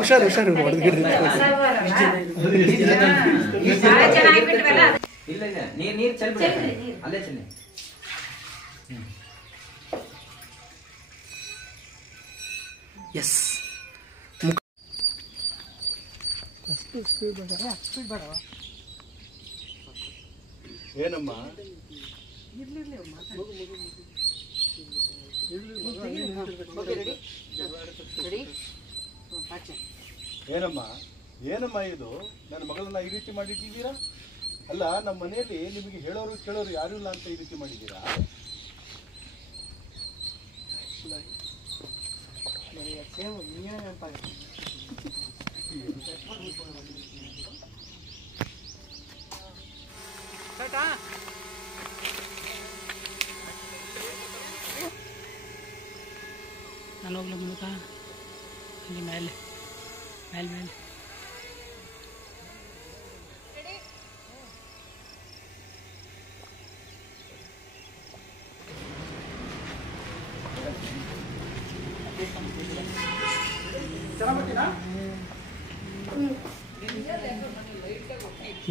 ಹುಷಾರು ಹುಷಾರು ಹೊಡೆದ್ಬಿಡ್ರಿ. ಎಸ್ ಏನಮ್ಮ ಏನಮ್ಮ ಏನಮ್ಮ ಇದು ನನ್ನ ಮಗಳನ್ನ ಈ ರೀತಿ ಮಾಡಿಟ್ಟಿದ್ದೀರಾ? ಅಲ್ಲ, ನಮ್ಮ ಮನೆಯಲ್ಲಿ ನಿಮಗೆ ಹೇಳೋರು ಕೇಳೋರು ಯಾರು ಇಲ್ಲ ಅಂತ ಈ ರೀತಿ ಮಾಡಿದ್ದೀರಾ? ನಾನು ಹೋಗ್ಲ ಮುಳುಕ ಅಲ್ಲಿ ಮೇಲೆ ಮೇಲೆ ಮೇಲೆ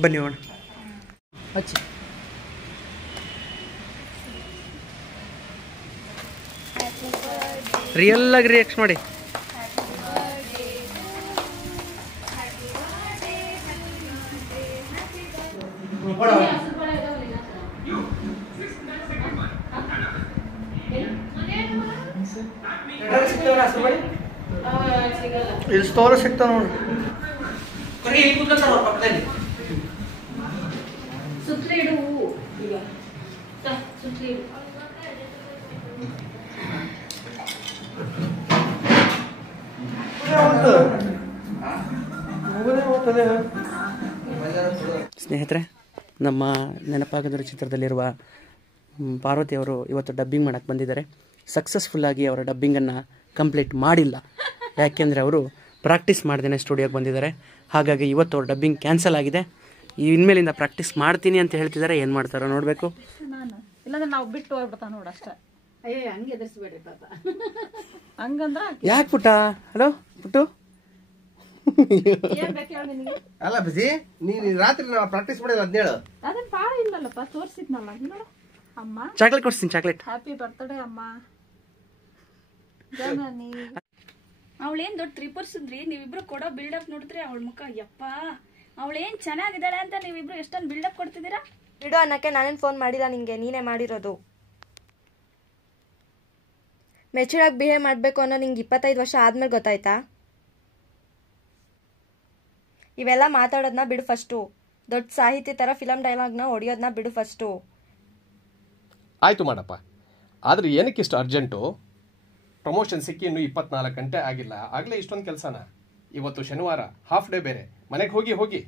ಬನ್ನಿ ಹೋಣ ಹಚ್ಚಿ. ರಿಯಲ್ ಆಗಿ ರಿಯಾಕ್ಟ್ ಮಾಡಿ. ಇಲ್ಲಿ ಸ್ಟೋರ್ ಸಿಗ್ತಾವ ನೋಡಿ. ಸ್ನೇಹಿತರೆ, ನಮ್ಮ ನೆನಪಾಗದ ಚಿತ್ರದಲ್ಲಿರುವ ಪಾರ್ವತಿ ಅವರು ಇವತ್ತು ಡಬ್ಬಿಂಗ್ ಮಾಡಕ್ಕೆ ಬಂದಿದ್ದಾರೆ. ಸಕ್ಸಸ್ಫುಲ್ಲಾಗಿ ಅವರ ಡಬ್ಬಿಂಗನ್ನು ಕಂಪ್ಲೀಟ್ ಮಾಡಿಲ್ಲ, ಯಾಕೆಂದರೆ ಅವರು ಪ್ರಾಕ್ಟೀಸ್ ಮಾಡ್ದೇನೆ ಸ್ಟುಡಿಯೋಗೆ ಬಂದಿದ್ದಾರೆ. ಹಾಗಾಗಿ ಇವತ್ತು ಅವ್ರ ಡಬ್ಬಿಂಗ್ ಕ್ಯಾನ್ಸಲ್ ಆಗಿದೆ. ಇನ್ಮೇಲಿಂದ ಪ್ರಾಕ್ಟೀಸ್ ಮಾಡ್ತೀನಿ ಅಂತ ಹೇಳ್ತಿದ್ದಾರೆ. ಏನು ಮಾಡ್ತಾರೋ ನೋಡಬೇಕು. ಇಲ್ಲಾಂದ್ರೆ ನಾವು ಬಿಟ್ಟು ಹೋಗ್ಬಿಡ್ತಾವ ನೋಡ ಅಷ್ಟೇ. ಅಯ್ಯೋ ಹಂಗೆ ಎದುರಿಸ್ಬೇಡ್ರಿ ಪಾಪ. ಹಂಗಂದ್ರ ಯಾಕೆ ಪುಟ್ಟ? ಹಲೋ ಪುಟ್ಟು, ಅಲ್ಲ ಬಿಸಿ, ನೀನ್ ರಾತ್ರಿ ಪ್ರಾಕ್ಟೀಸ್ ಮಾಡಿಲ್ಲ ಅಂತ ಹೇಳು. ಅದನ್ನ ಪಾಡ ಇಲ್ಲಲ್ಲಪ್ಪ, ತೋರ್ಸಿದ್ನಲ್ಲ ನೋಡು. ಅಮ್ಮ ಚಾಕ್ಲೇಟ್ ಕೊಡ್ತೀನಿ, ಚಾಕ್ಲೇಟ್. ಹ್ಯಾಪಿ ಬರ್ತ್ಡೇ ಅಮ್ಮ. ಅವಳೇನ್ ದೊಡ್ಡ ತ್ರಿಪುರ್ಸಿದ್ರಿ, ನೀವಿಬ್ರು ಕೊಡೋ ಬಿಲ್ಡಪ್ ನೋಡಿದ್ರೆ ಅವಳ ಮುಖ ಯಪ್ಪ, ಅವಳೇನ್ ಚೆನ್ನಾಗಿದ್ದಾಳೆ ಅಂತ ನೀವಿಬ್ರು ಎಷ್ಟೊಂದು ಬಿಲ್ಡಪ್ ಕೊಡ್ತಿದ್ದೀರಾ? ಬಿಡು ಅನ್ನಕ್ಕೆ ನಾನೇನು ಫೋನ್ ಮಾಡಿಲ್ಲ ನಿಂಗೆ, ನೀನೇ ಮಾಡಿರೋದು. ಮೆಚೂರಾಗಿ ಬಿಹೇವ್ ಮಾಡಬೇಕು ಅನ್ನೋ ನಿಂಗೆ 25 ವರ್ಷ ಆದ್ಮೇಲೆ ಗೊತ್ತಾಯ್ತಾ? ಇವೆಲ್ಲ ಮಾತಾಡೋದನ್ನ ಬಿಡು ಫಸ್ಟು. ದೊಡ್ಡ ಸಾಹಿತಿ ಥರ ಫಿಲಮ್ ಡೈಲಾಗ್ನ ಹೊಡಿಯೋದನ್ನ ಬಿಡು ಫಸ್ಟು. ಆಯಿತು ಮಾಡಪ್ಪ, ಆದರೆ ಏನಕ್ಕಿಷ್ಟು ಅರ್ಜೆಂಟು? ಪ್ರಮೋಷನ್ ಸಿಕ್ಕಿ ಇನ್ನೂ 24 ಗಂಟೆ ಆಗಿಲ್ಲ, ಆಗಲೇ ಇಷ್ಟೊಂದು ಕೆಲಸನ? ಇವತ್ತು ಶನಿವಾರ, ಹಾಫ್ ಡೇ ಬೇರೆ. ಮನೆಗೆ ಹೋಗಿ ಹೋಗಿ